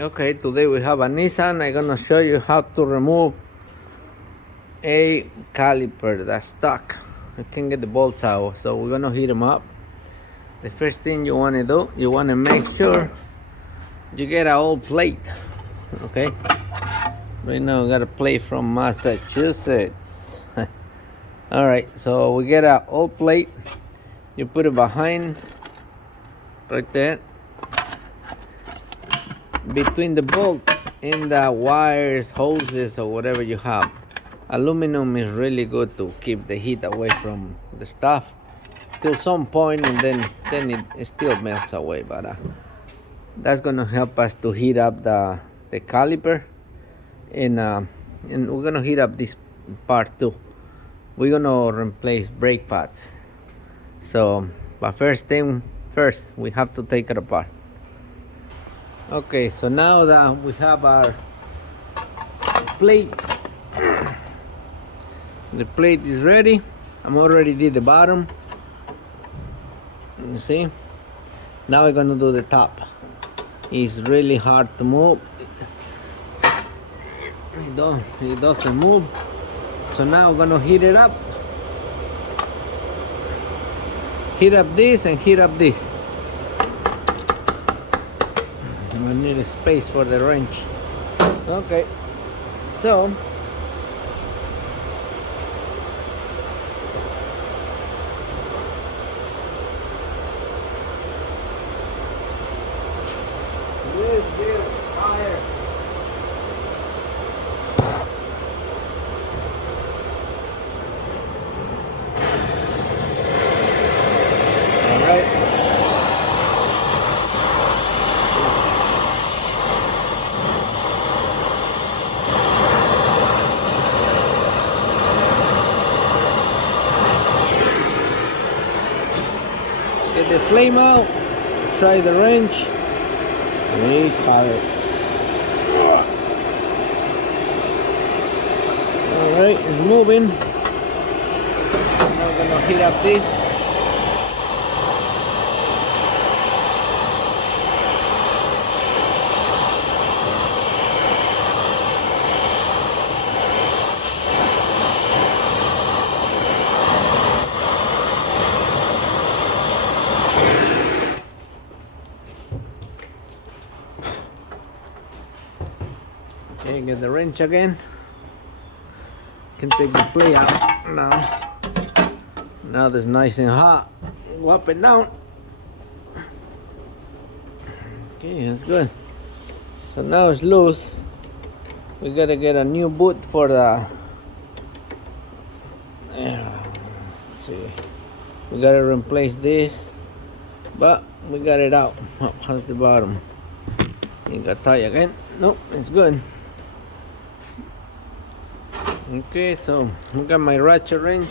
Okay, today we have a Nissan. I'm gonna show you how to remove a caliper that's stuck. You can get the bolts out, so we're gonna heat them up. The first thing you want to do, you want to make sure you get an old plate. Okay, right now we got a plate from Massachusetts. All right, so we get an old plate. You put it behind, right there, between the bolt and the wires, hoses, or whatever you have. Aluminum is really good to keep the heat away from the stuff till some point, and then it still melts away. But that's gonna help us to heat up the caliper, and we're gonna heat up this part too. We're gonna replace brake pads. So, but first thing first, we have to take it apart. Okay, so now that we have our plate, the plate is ready. I'm already did the bottom. You see? Now we're gonna do the top. It's really hard to move. It doesn't move. So now we're gonna heat it up. Heat up this and heat up this. I need a space for the wrench. Okay, so let's get higher. All right. Get the flame out, try the wrench, we have it. Alright, it's moving. Now we're gonna heat up this. Okay, get the wrench again. Can take the plate out now. Now that's nice and hot. Whop it down. Okay, that's good. So now it's loose. We gotta get a new boot for the. Let's see. We gotta replace this, but we got it out. Oh, how's the bottom? You got tie again? Nope, it's good. Okay, so I got my ratchet wrench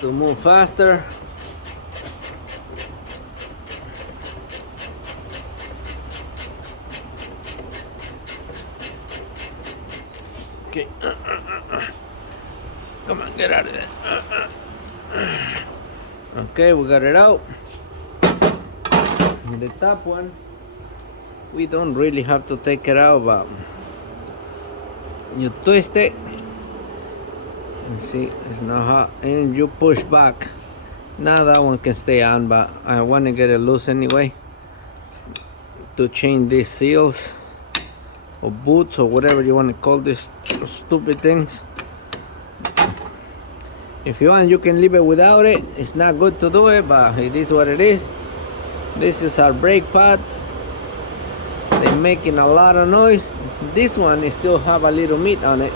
to move faster. Okay, come on, get out of there. Okay, we got it out. The top one, we don't really have to take it out, but you twist it. And see, it's not hot, and you push back. Now that one can stay on, but I want to get it loose anyway to change these seals or boots or whatever you want to call these stupid things. If you want, you can leave it without it. It's not good to do it, but it is what it is. This is our brake pads. They're making a lot of noise. This one still have a little meat on it,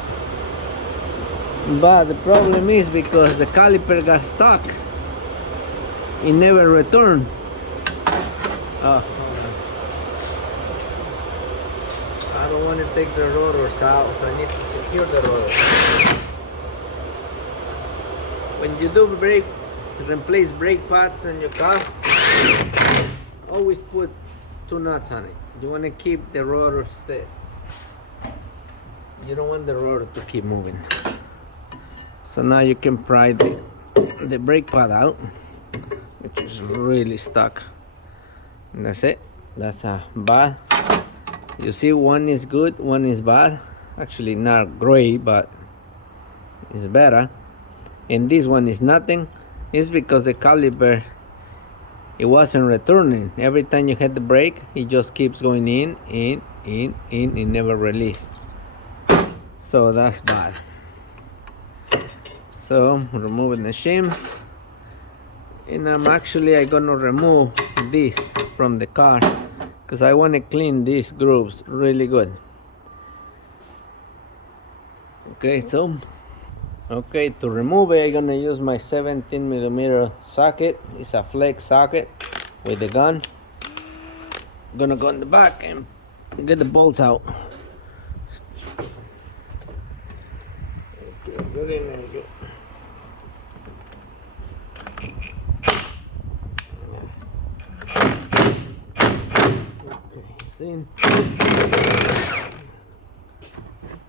but the problem is because the caliper got stuck, it never returned. I don't want to take the rotors out, so I need to secure the rotors. When you do replace brake pads in your car, always put 2 nuts on it. You want to keep the rotor steady. You don't want the rotor to keep moving. So now you can pry the brake pad out, which is really stuck. And that's it. That's a bad You see, one is good, one is bad. Actually, not great, but it's better. And this one is nothing. It's because the caliper, it wasn't returning. Every time you hit the brake, it just keeps going in, it never release. So that's bad. So removing the shims, and I'm gonna remove this from the car because I want to clean these grooves really good. Okay, to remove it, I'm gonna use my 17mm socket. It's a flex socket with the gun. I'm gonna go in the back and get the bolts out. Okay, good in there, good. Okay, it's in.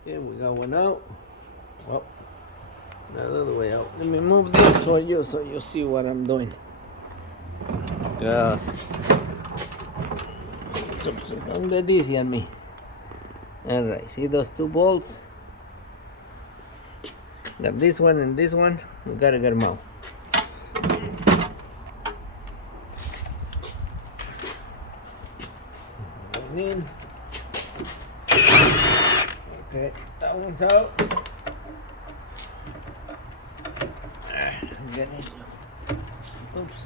Okay, we got one out. Well, the other way out. Let me move this for you so you see what I'm doing. Yes. So don't get dizzy on me. Alright, see those two bolts? Got this one and this one. We gotta get them out. One in. Okay, that one's out. Get it. Oops.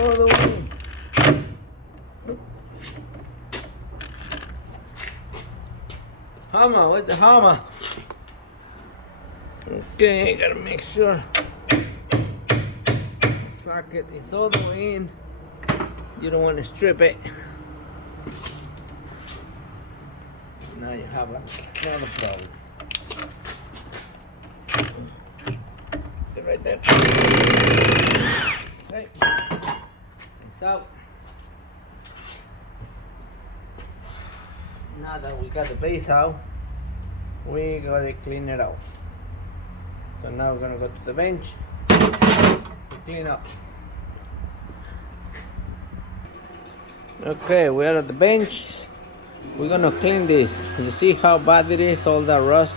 All the way. Hammer, where's the hammer? Okay, gotta make sure the socket is all the way in. You don't want to strip it. Now you have another problem. Get right there. Okay, it's out. Now that we got the base out, we gotta clean it out. So now we're gonna go to the bench to clean up. Okay, we are at the bench. We're gonna clean this. You see how bad it is, all that rust?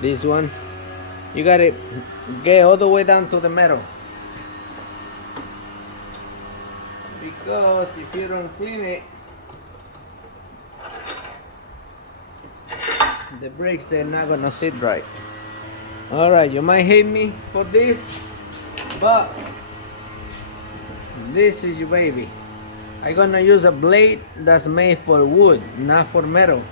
This one. You gotta get all the way down to the metal. Because if you don't clean it, the brakes, they're not gonna sit right. Alright, you might hate me for this, but this is your baby. I'm gonna use a blade that's made for wood, not for metal,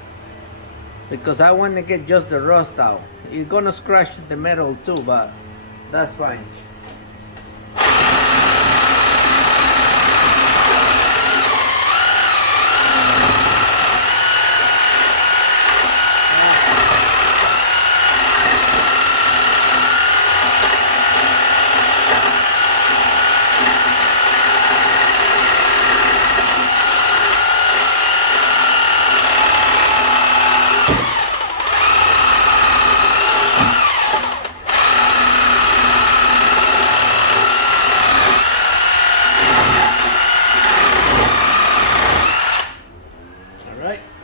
because I want to get just the rust out. It's gonna scratch the metal too, but that's fine.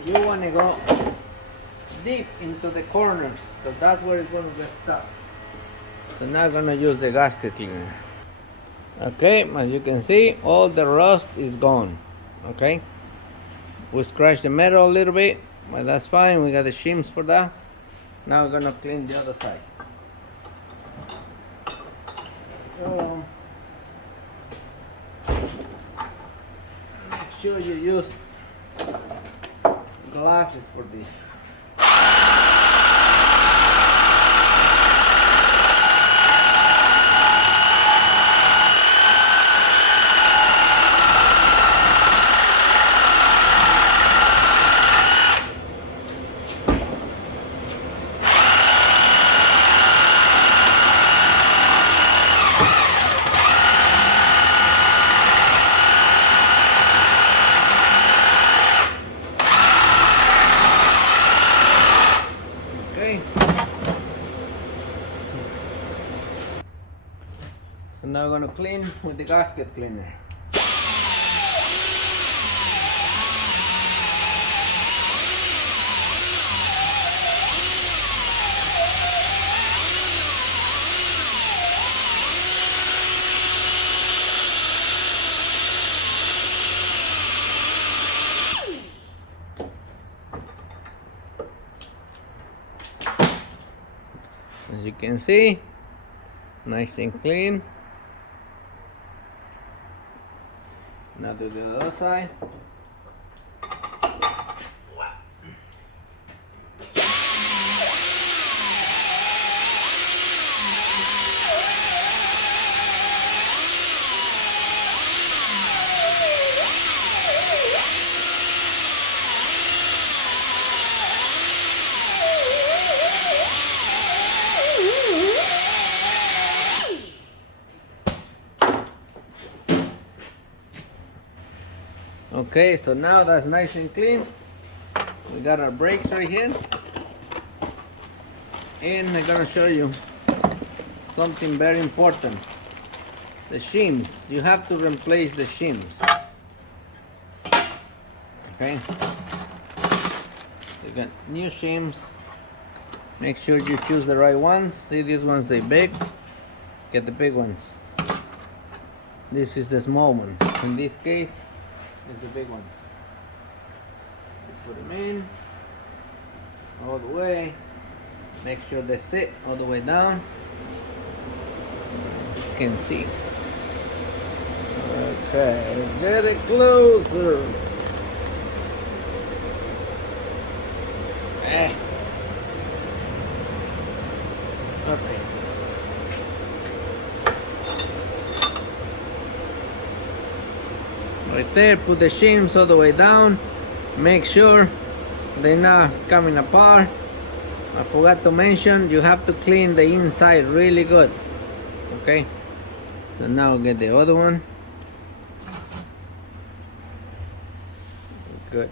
You want to go deep into the corners because that's where it's going to get stuck. So now I'm going to use the gasket cleaner. Okay, as you can see, all the rust is gone. Okay, we scratched the metal a little bit, but that's fine. We got the shims for that. Now we're going to clean the other side. So, make sure you use glasses for this. So now we're going to clean with the gasket cleaner. As you can see, nice and clean. Now do the other side. Okay, so now that's nice and clean. We got our brakes right here. And I'm gonna show you something very important. The shims. You have to replace the shims. Okay. You got new shims. Make sure you choose the right ones. See, these ones, they big. Get the big ones. This is the small ones. In this case, it's the big ones. Put them in all the way. Make sure they sit all the way down. You can see. Okay, let's get it closer. Okay. Right there, put the shims all the way down. Make sure they're not coming apart. I forgot to mention, you have to clean the inside really good. Okay, so now get the other one. Good.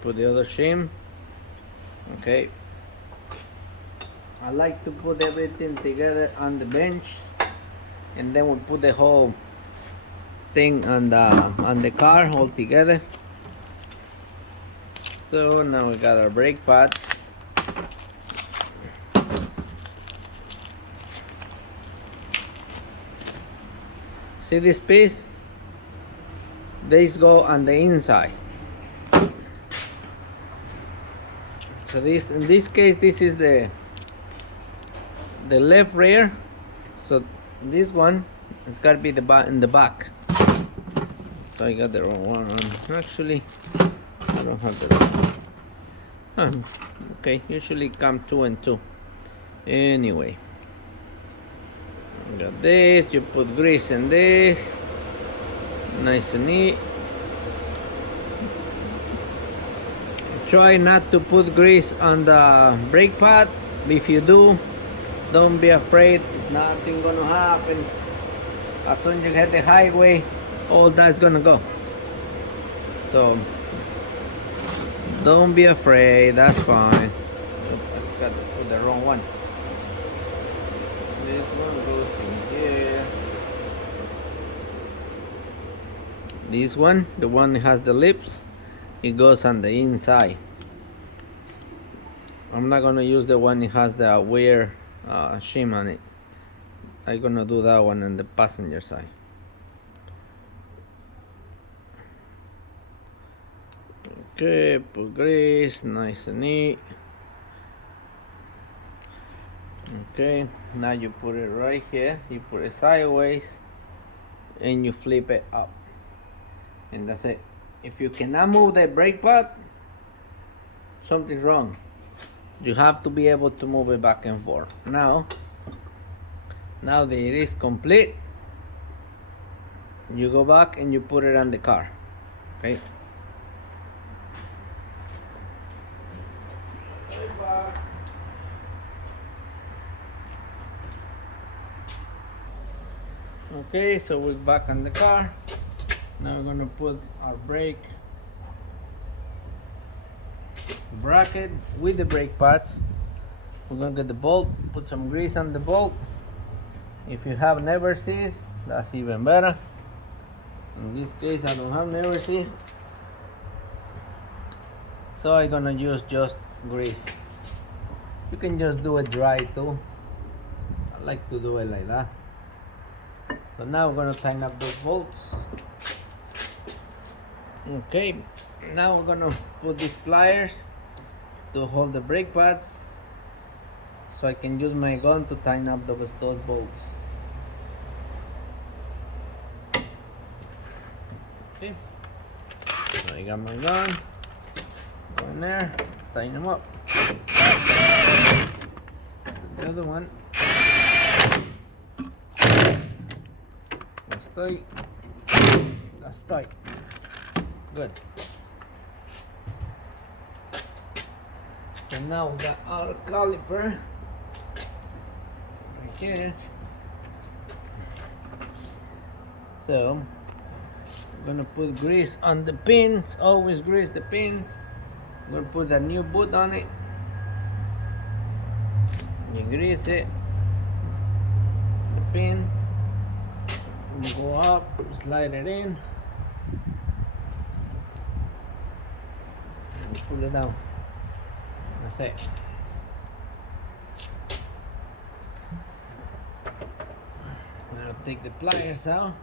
Put the other shim. Okay. I like to put everything together on the bench, and then we put the whole thing on the car all together. So now we got our brake pads. See this piece? These go on the inside. So this, in this case, this is the left rear. So this one has got to be in the back. So I got the wrong one on. Actually, I don't have the wrong one. Okay, usually come 2 and 2. Anyway. Got this, you put grease in this, nice and neat. Try not to put grease on the brake pad. If you do, don't be afraid, it's nothing gonna happen. As soon as you hit the highway, all that's gonna go. So don't be afraid, that's fine. I got to put the wrong one. This one goes in here. This one, the one that has the lips, it goes on the inside. I'm not gonna use the one that has the weird shim on it. I'm gonna do that one on the passenger side. Okay, put grease, nice and neat. Okay, now you put it right here, you put it sideways and you flip it up, and that's it. If you cannot move the brake pad, something's wrong. You have to be able to move it back and forth. Now that it is complete, you go back and you put it on the car. Okay. Okay, so we're back on the car. Now we're gonna put our brake bracket with the brake pads. We're gonna get the bolt, put some grease on the bolt, If you have never seized, that's even better. In this case, I don't have never seized, so I'm gonna use just grease. You can just do it dry too. I like to do it like that. So now we're gonna tighten up those bolts. Okay, now we're gonna put these pliers to hold the brake pads, so I can use my gun to tighten up those bolts. Okay, so I got my gun, go in there, tighten them up. The other one, that's tight, that's tight, good. So now we got our caliper right here. So we're gonna put grease on the pins, always grease the pins. We're gonna put a new boot on it. You grease it, the pin, you go up, slide it in, and pull it down. That's it. Now take the pliers out.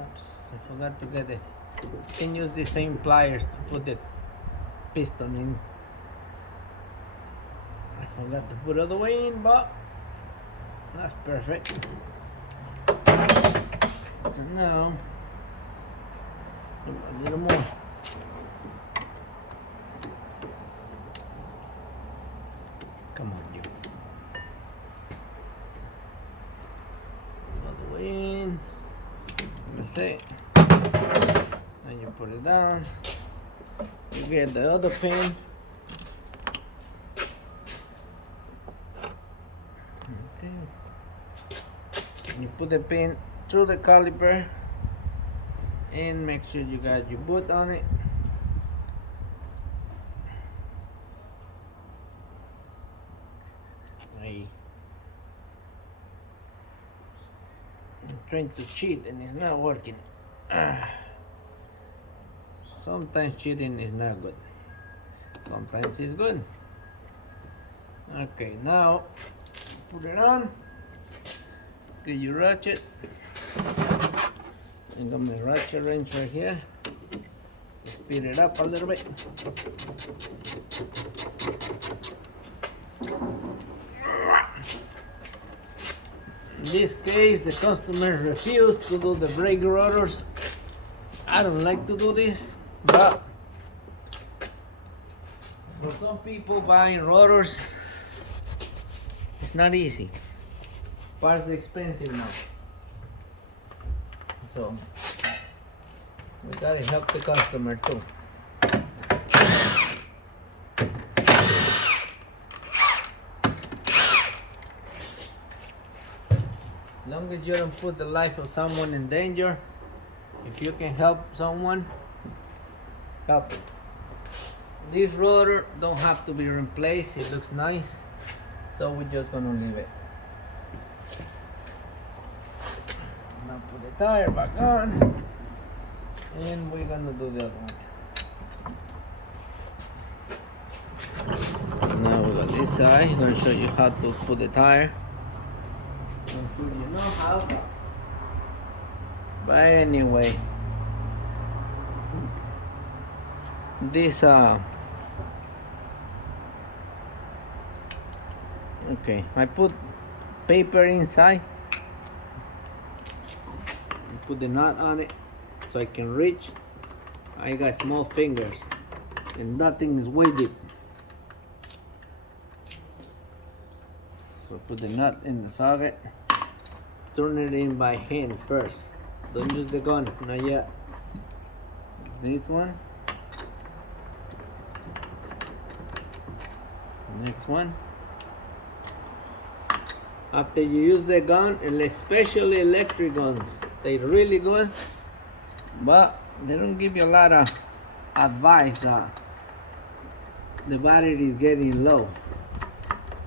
Oops, I forgot to get it. You can use the same pliers to put the piston in. I forgot to put all the way in, but that's perfect. So now, a little more. Come on, you. All the way in. That's it. Then you put it down. You get the other pin. Okay. And you put the pin through the caliper and make sure you got your boot on it. I'm trying to cheat and it's not working. Sometimes cheating is not good, sometimes it's good. Okay, now put it on. Get your ratchet. I got my ratchet wrench right here. Speed it up a little bit. In this case, the customer refused to do the brake rotors. I don't like to do this, but for some people buying rotors, it's not easy. Parts are expensive now, so we gotta help the customer too. As long as you don't put the life of someone in danger, if you can help someone, help it. This rotor don't have to be replaced, it looks nice, so we're just gonna leave it. Now put the tire back on, and we're gonna do the other one. So now we got this side. I'm gonna show you how to put the tire. I'm sure you know how, but anyway, this okay, I put paper inside, put the nut on it so I can reach. I got small fingers and nothing is weighted, so put the nut in the socket. Turn it in by hand first, don't use the gun, not yet. This one, next one. After you use the gun, and especially electric guns, they're really good, but they don't give you a lot of advice that the battery is getting low.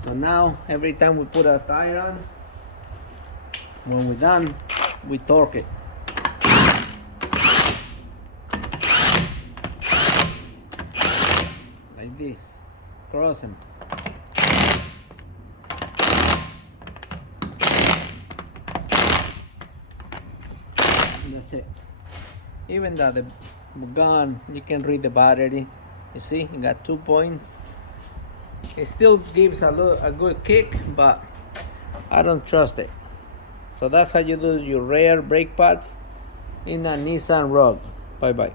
So now every time we put a tire on, when we're done, we torque it. Like this, cross them. And that's it. Even though the gun, you can read the battery. You see, you got 2 points. It still gives a good kick, but I don't trust it. So that's how you do your rear brake pads in a Nissan Rouge. Bye bye.